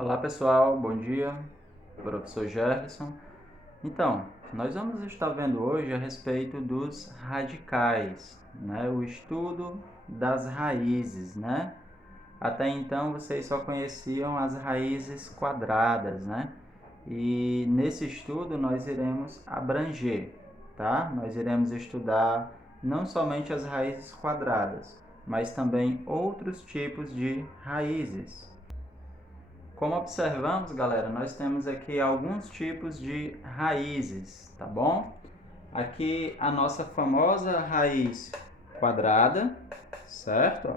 Olá pessoal, bom dia, professor Jefferson. Então, nós vamos estar vendo hoje a respeito dos radicais, né? O estudo das raízes, né? Até então vocês só conheciam as raízes quadradas, né? E nesse estudo nós iremos abranger, tá? Nós iremos estudar não somente as raízes quadradas, mas também outros tipos de raízes. Como observamos, galera, nós temos aqui alguns tipos de raízes, tá bom? Aqui a nossa famosa raiz quadrada, certo?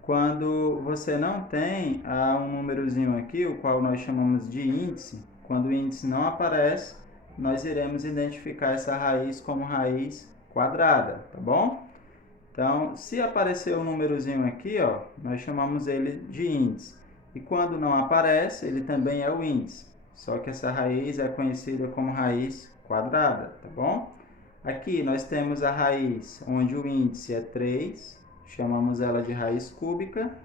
Quando você não tem um númerozinho aqui, o qual nós chamamos de índice, quando o índice não aparece, nós iremos identificar essa raiz como raiz quadrada, tá bom? Então, se aparecer o númerozinho aqui, ó, nós chamamos ele de índice. E quando não aparece, ele também é o índice. Só que essa raiz é conhecida como raiz quadrada, tá bom? Aqui nós temos a raiz onde o índice é 3, chamamos ela de raiz cúbica.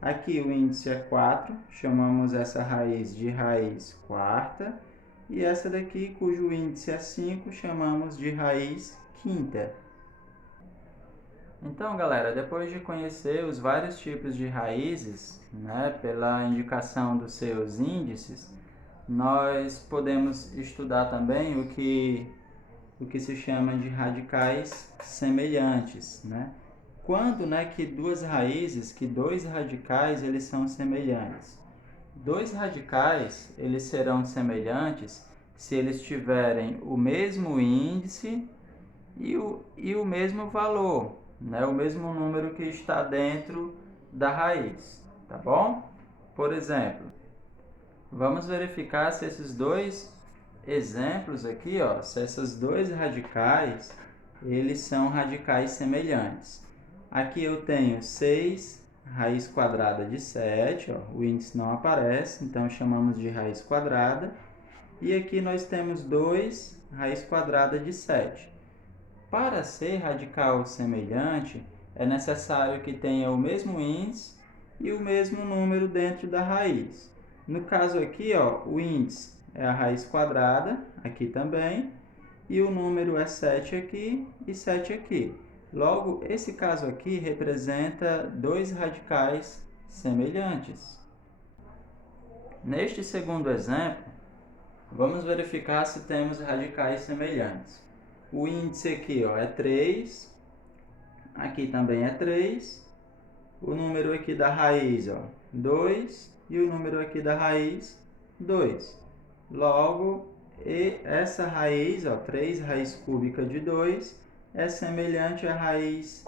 Aqui o índice é 4, chamamos essa raiz de raiz quarta. E essa daqui, cujo índice é 5, chamamos de raiz quinta. Então, galera, depois de conhecer os vários tipos de raízes, né, pela indicação dos seus índices, nós podemos estudar também o que se chama de radicais semelhantes, né? Quando, né, que dois radicais, eles são semelhantes? Dois radicais, eles serão semelhantes se eles tiverem o mesmo índice e o mesmo valor, né? O mesmo número que está dentro da raiz, tá bom? Por exemplo, vamos verificar se esses dois exemplos aqui, ó, se esses dois radicais, eles são radicais semelhantes. Aqui eu tenho 6 raiz quadrada de 7, ó, o índice não aparece, então chamamos de raiz quadrada. E aqui nós temos 2 raiz quadrada de 7. Para ser radical semelhante, é necessário que tenha o mesmo índice e o mesmo número dentro da raiz. No caso aqui, ó, o índice é a raiz quadrada, aqui também, e o número é 7 aqui e 7 aqui. Logo, esse caso aqui representa dois radicais semelhantes. Neste segundo exemplo, vamos verificar se temos radicais semelhantes. O índice aqui, ó, é 3, aqui também é 3, o número aqui da raiz, ó, 2, e o número aqui da raiz, 2. Logo, essa raiz, ó, 3 raiz cúbica de 2, é semelhante à raiz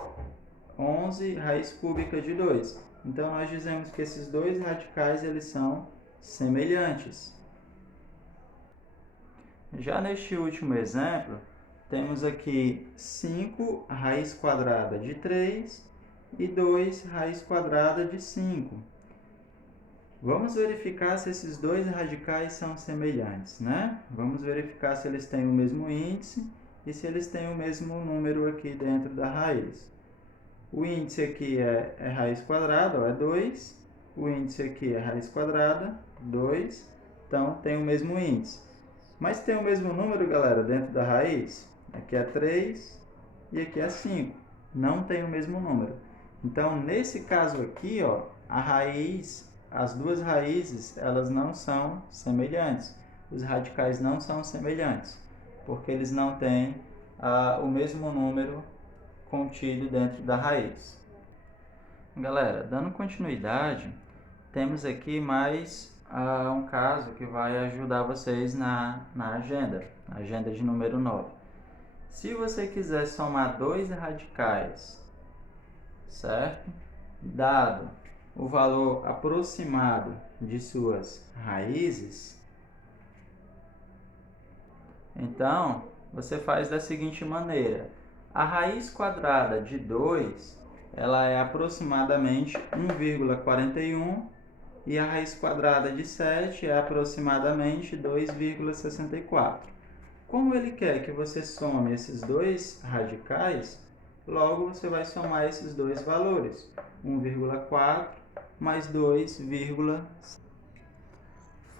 11 raiz cúbica de 2. Então, nós dizemos que esses dois radicais, eles são semelhantes. Já neste último exemplo, temos aqui 5 raiz quadrada de 3 e 2 raiz quadrada de 5. Vamos verificar se esses dois radicais são semelhantes, né? Vamos verificar se eles têm o mesmo índice e se eles têm o mesmo número aqui dentro da raiz. O índice aqui é raiz quadrada, ó, é 2. O índice aqui é raiz quadrada, 2. Então, tem o mesmo índice. Mas tem o mesmo número, galera, dentro da raiz? Aqui é 3 e aqui é 5. Não tem o mesmo número. Então, nesse caso aqui, ó, as duas raízes, elas não são semelhantes. Os radicais não são semelhantes, porque eles não têm o mesmo número contido dentro da raiz. Galera, dando continuidade, temos aqui mais um caso que vai ajudar vocês na agenda de número 9. Se você quiser somar dois radicais, certo? Dado o valor aproximado de suas raízes, então você faz da seguinte maneira: a raiz quadrada de 2, ela é aproximadamente 1,41 e a raiz quadrada de 7 é aproximadamente 2,64. Como ele quer que você some esses dois radicais, logo você vai somar esses dois valores, 1,4 mais 2,64.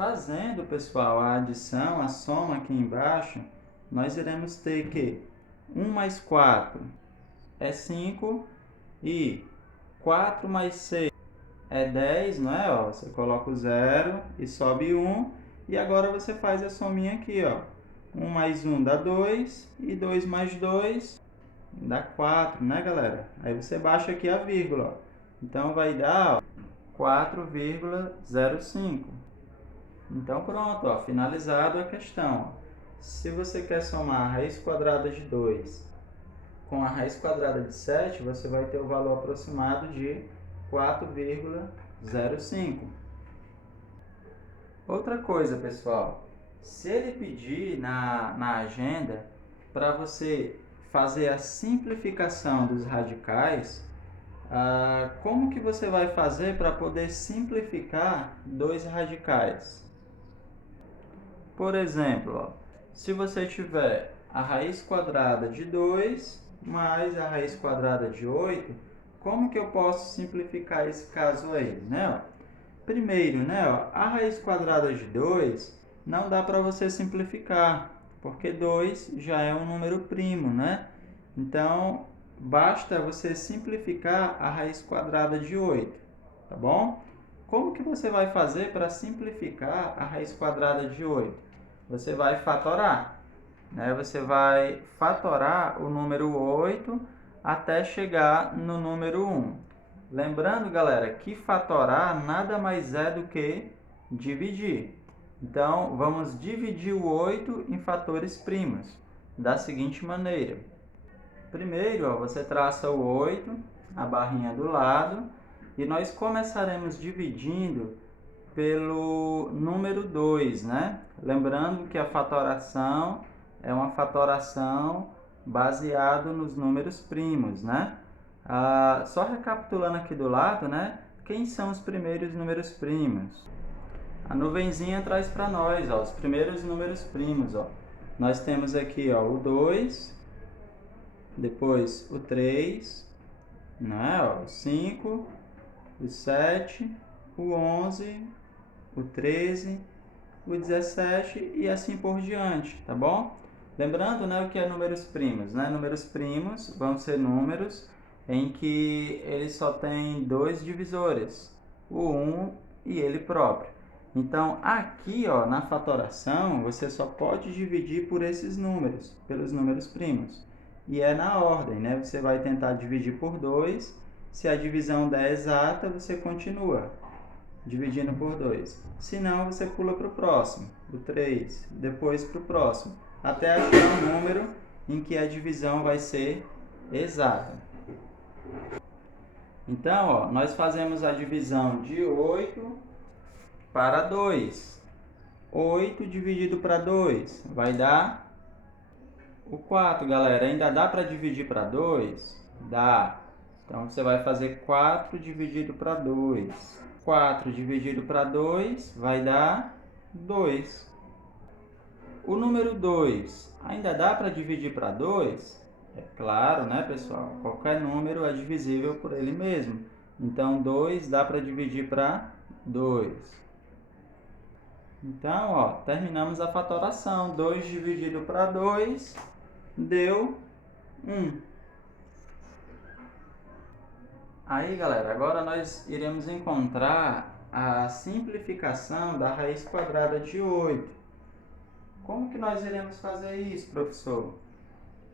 fazendo, pessoal, a adição, a soma aqui embaixo, nós iremos ter que 1 mais 4 é 5 e 4 mais 6 é 10, não é? Ó, você coloca o 0 e sobe 1 e agora você faz a sominha aqui, ó. 1 mais 1 dá 2 e 2 mais 2 dá 4, né, galera? Aí você baixa aqui a vírgula, ó. Então vai dar, ó, 4,05. Então pronto, ó, finalizado a questão. Se você quer somar a raiz quadrada de 2 com a raiz quadrada de 7, você vai ter o valor aproximado de 4,05. Outra coisa, pessoal, se ele pedir na agenda para você fazer a simplificação dos radicais, como que você vai fazer para poder simplificar dois radicais? Por exemplo, ó, se você tiver a raiz quadrada de 2 mais a raiz quadrada de 8, como que eu posso simplificar esse caso aí, né? Primeiro, né, ó, a raiz quadrada de 2 não dá para você simplificar, porque 2 já é um número primo, né? Então, basta você simplificar a raiz quadrada de 8, tá bom? Como que você vai fazer para simplificar a raiz quadrada de 8? Você vai fatorar, né? Você vai fatorar o número 8 até chegar no número 1. Lembrando, galera, que fatorar nada mais é do que dividir. Então, vamos dividir o 8 em fatores primos, da seguinte maneira. Primeiro, ó, você traça o 8, a barrinha do lado, e nós começaremos dividindo pelo número 2, né? Lembrando que a fatoração é uma fatoração baseada nos números primos, né? Só recapitulando aqui do lado, né? Quem são os primeiros números primos? A nuvenzinha traz para nós, ó, os primeiros números primos, ó. Nós temos aqui, ó, o 2, depois o 3, né? Ó, o 5, o 7, o 11, o 13, o 17 e assim por diante, tá bom? Lembrando, né, o que é números primos, né? Números primos vão ser números em que ele só tem dois divisores, o 1 e ele próprio. Então, aqui, ó, na fatoração, você só pode dividir por esses números, pelos números primos. E é na ordem, né? Você vai tentar dividir por 2. Se a divisão der exata, você continua dividindo por 2. Se não, você pula para o próximo, o 3, depois para o próximo, até achar um número em que a divisão vai ser exata. Então, ó, nós fazemos a divisão de 8 para 2. 8 dividido para 2 vai dar o 4, galera. Ainda dá para dividir para 2? Dá. Então, você vai fazer 4 dividido para 2. 4 dividido para 2 vai dar 2. O número 2 ainda dá para dividir para 2? É claro, né, pessoal? Qualquer número é divisível por ele mesmo. Então, 2 dá para dividir para 2. Então, ó, terminamos a fatoração. 2 dividido para 2 deu 1. Aí, galera, agora nós iremos encontrar a simplificação da raiz quadrada de 8. Como que nós iremos fazer isso, professor?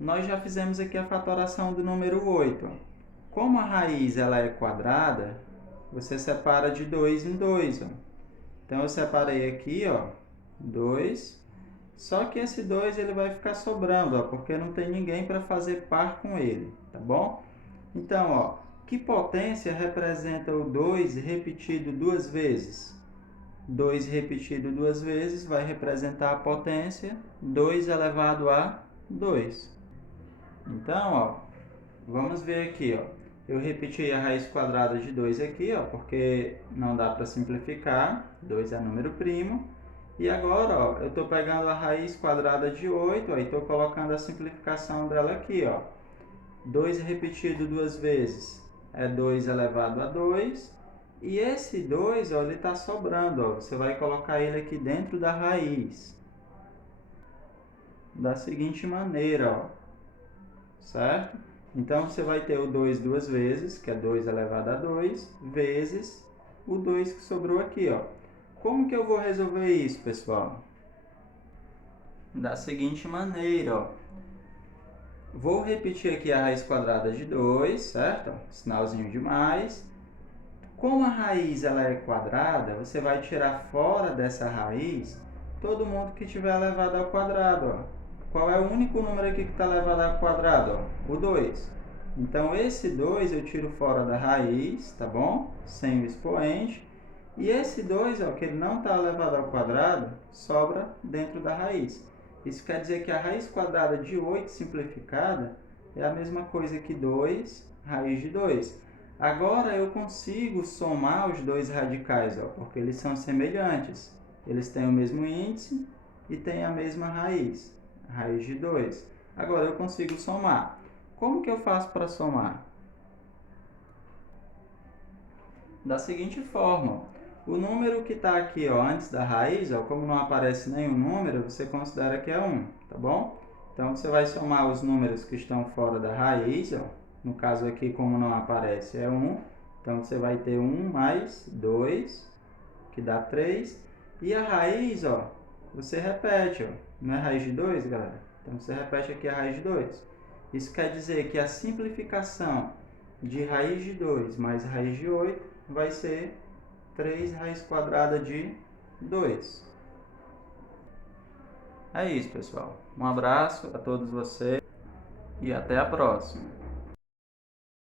Nós já fizemos aqui a fatoração do número 8. Como a raiz ela é quadrada, você separa de 2 em 2. Ó. Então, eu separei aqui, ó, 2. Só que esse 2 ele vai ficar sobrando, ó, porque não tem ninguém para fazer par com ele, tá bom? Então, ó, que potência representa o 2 repetido duas vezes? 2 repetido duas vezes vai representar a potência 2 elevado a 2. Então, ó, vamos ver aqui, ó. Eu repeti a raiz quadrada de 2 aqui, ó, porque não dá para simplificar. 2 é número primo. E agora, ó, eu estou pegando a raiz quadrada de 8, ó, e estou colocando a simplificação dela aqui, ó. 2 repetido duas vezes é 2 elevado a 2. E esse 2, ó, ele está sobrando, ó. Você vai colocar ele aqui dentro da raiz. Da seguinte maneira, ó. Certo? Então, você vai ter o 2 duas vezes, que é 2 elevado a 2, vezes o 2 que sobrou aqui, ó. Como que eu vou resolver isso, pessoal? Da seguinte maneira, ó. Vou repetir aqui a raiz quadrada de 2, certo? Sinalzinho de mais. Como a raiz ela é quadrada, você vai tirar fora dessa raiz todo mundo que tiver elevado ao quadrado, ó. Qual é o único número aqui que está elevado ao quadrado? Ó? O 2. Então, esse 2 eu tiro fora da raiz, tá bom? Sem o expoente. E esse 2, ó, que ele não está elevado ao quadrado, sobra dentro da raiz. Isso quer dizer que a raiz quadrada de 8 simplificada é a mesma coisa que 2 raiz de 2. Agora eu consigo somar os dois radicais, ó, porque eles são semelhantes. Eles têm o mesmo índice e têm a mesma raiz, raiz de 2. Agora eu consigo somar. Como que eu faço para somar? Da seguinte forma, o número que está aqui, ó, antes da raiz, ó, como não aparece nenhum número, você considera que é 1, tá bom? Então você vai somar os números que estão fora da raiz, ó. No caso aqui, como não aparece, é 1. Então você vai ter 1 mais 2, que dá 3. E a raiz, ó, você repete, ó. Não é raiz de 2, galera? Então você repete aqui a raiz de 2. Isso quer dizer que a simplificação de raiz de 2 mais raiz de 8 vai ser 3 raiz quadrada de 2. É isso, pessoal. Um abraço a todos vocês e até a próxima.